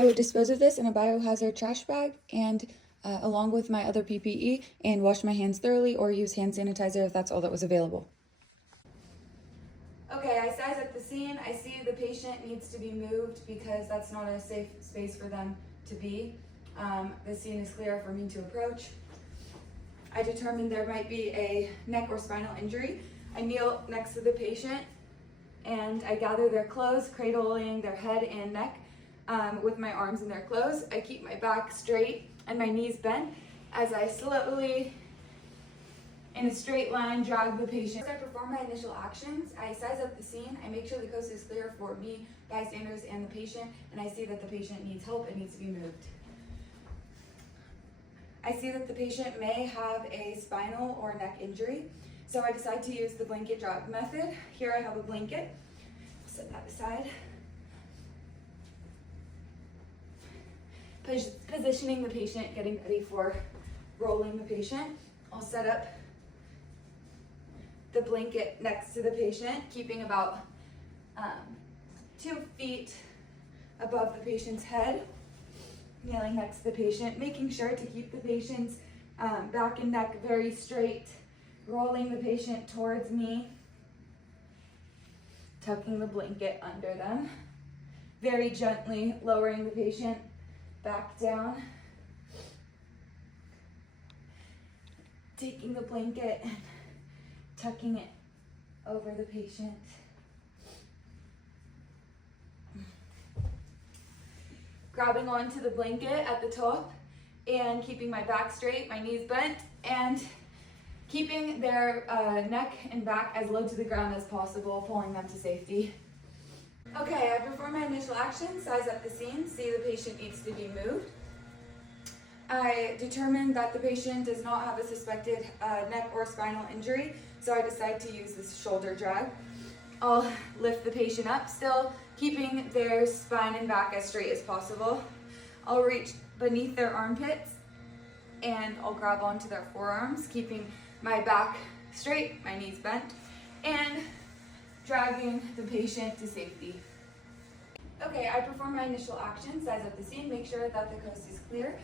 I would dispose of this in a biohazard trash bag and along with my other PPE and wash my hands thoroughly or use hand sanitizer if that's all that was available. Okay, I size up the scene. I see the patient needs to be moved because that's not a safe space for them to be. The scene is clear for me to approach. I determine there might be a neck or spinal injury. I kneel next to the patient and I gather their clothes, cradling their head and neck with my arms in their clothes. I keep my back straight and my knees bent as I slowly, in a straight line, drag the patient. As I perform my initial actions, I size up the scene. I make sure the coast is clear for me, bystanders, and the patient, and I see that the patient needs help and needs to be moved. I see that the patient may have a spinal or neck injury, so I decide to use the blanket drag method. Here I have a blanket. Set that aside. Positioning the patient, getting ready for rolling the patient. I'll set up the blanket next to the patient, keeping about 2 feet above the patient's head. Kneeling next to the patient, making sure to keep the patient's back and neck very straight, rolling the patient towards me, tucking the blanket under them, very gently lowering the patient back down, taking the blanket and tucking it over the patient. Grabbing onto the blanket at the top and keeping my back straight, my knees bent, and keeping their neck and back as low to the ground as possible, pulling them to safety. Okay, I perform my initial action, size up the scene, see the patient needs to be moved. I determine that the patient does not have a suspected neck or spinal injury, so I decide to use this shoulder drag. I'll lift the patient up, still keeping their spine and back as straight as possible. I'll reach beneath their armpits and I'll grab onto their forearms, keeping my back straight, my knees bent, and dragging the patient to safety. Okay, I perform my initial action, size up the scene, make sure that the coast is clear,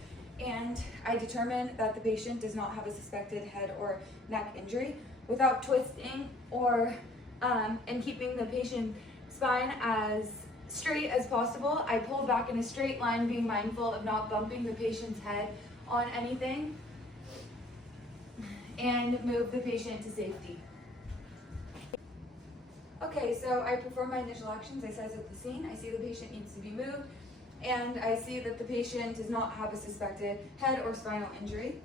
and I determine that the patient does not have a suspected head or neck injury. Without twisting or and keeping the patient's spine as straight as possible, I pull back in a straight line, being mindful of not bumping the patient's head on anything, and move the patient to safety. Okay, so I perform my initial actions. I size up the scene. I see the patient needs to be moved, and I see that the patient does not have a suspected head or spinal injury.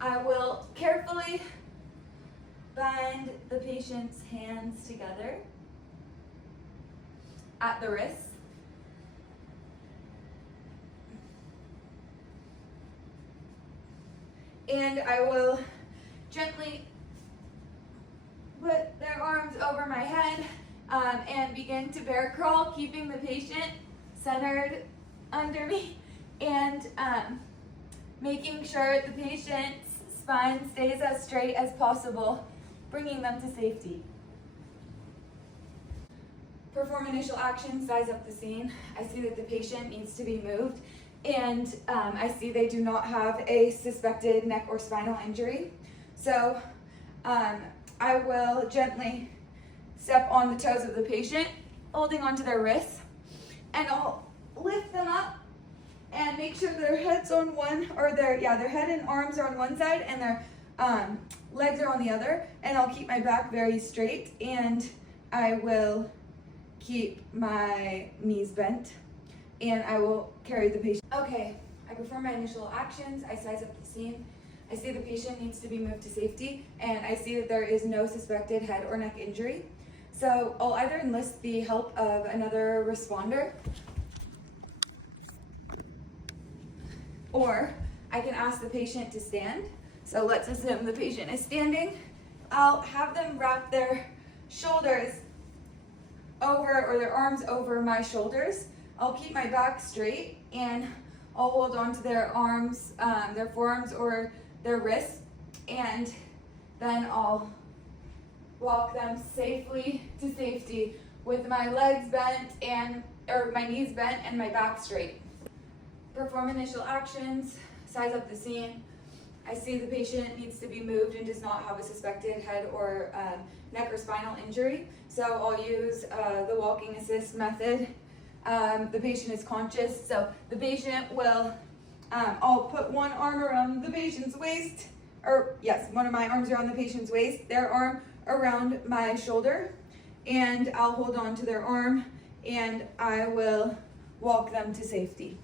I will carefully bind the patient's hands together at the wrists. And I will gently put their arms over my head and begin to bear crawl, keeping the patient centered under me and making sure the patient's spine stays as straight as possible, bringing them to safety. Perform initial action, size up the scene. I see that the patient needs to be moved, and I see they do not have a suspected neck or spinal injury. So I will gently step on the toes of the patient, holding onto their wrists, and I'll lift them up and make sure their head's on one, or their head and arms are on one side and their legs are on the other, and I'll keep my back very straight, and I will keep my knees bent, and I will carry the patient. Okay, I perform my initial actions. I size up the scene. I see the patient needs to be moved to safety, and I see that there is no suspected head or neck injury. So I'll either enlist the help of another responder, or I can ask the patient to stand. So let's assume the patient is standing. I'll have them wrap their shoulders over, or their arms over my shoulders. I'll keep my back straight and I'll hold on to their arms, their forearms or their wrists, and then I'll walk them safely to safety with my legs bent and my knees bent and my back straight. Perform initial actions, size up the scene. I see the patient needs to be moved and does not have a suspected head or neck or spinal injury. So I'll use the walking assist method. The patient is conscious, so the patient will, I'll put one arm around the patient's waist, or yes, one of my arms around the patient's waist, their arm around my shoulder, and I'll hold on to their arm and I will walk them to safety.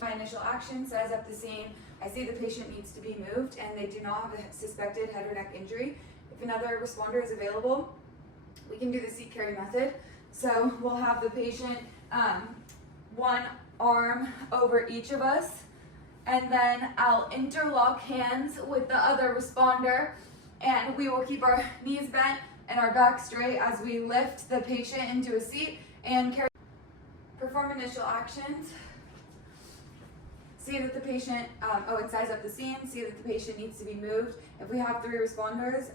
My initial action, size up the scene. I see the patient needs to be moved and they do not have a suspected head or neck injury. If another responder is available, we can do the seat carry method. So we'll have the patient one arm over each of us, and then I'll interlock hands with the other responder, and we will keep our knees bent and our back straight as we lift the patient into a seat and carry. Perform initial actions. See that the patient, and size up the scene, see that the patient needs to be moved. If we have 3 responders,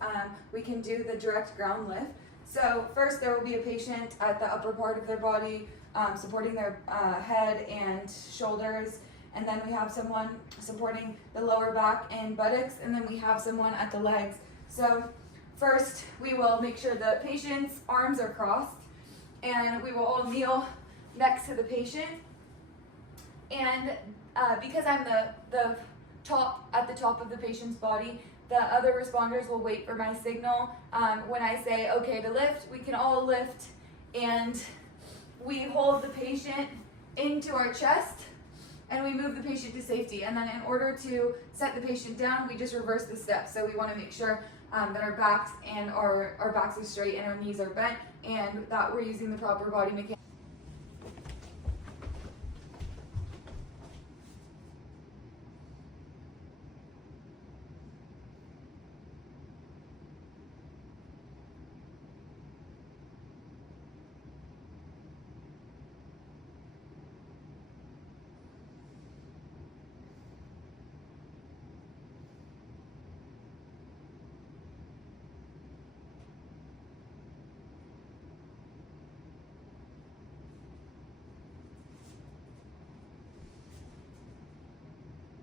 we can do the direct ground lift. So first there will be a patient at the upper part of their body, supporting their head and shoulders, and then we have someone supporting the lower back and buttocks, and then we have someone at the legs. So first we will make sure the patient's arms are crossed, and we will all kneel next to the patient. And because I'm the top at the top of the patient's body, the other responders will wait for my signal. When I say okay to lift, we can all lift, and we hold the patient into our chest and we move the patient to safety. And then in order to set the patient down, we just reverse the steps. So we want to make sure that our backs and our backs are straight and our knees are bent, and that we're using the proper body mechanics.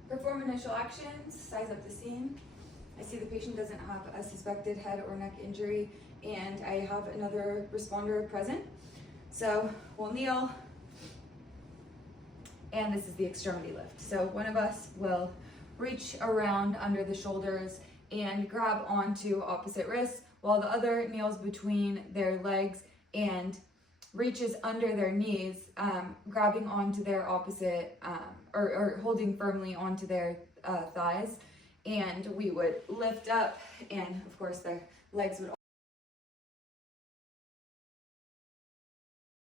Perform initial actions, size up the scene. I see the patient doesn't have a suspected head or neck injury, and I have another responder present. So we'll kneel, and this is the extremity lift. So one of us will reach around under the shoulders and grab onto opposite wrists, while the other kneels between their legs and reaches under their knees, grabbing onto their opposite, or holding firmly onto their thighs. And we would lift up, and of course their legs would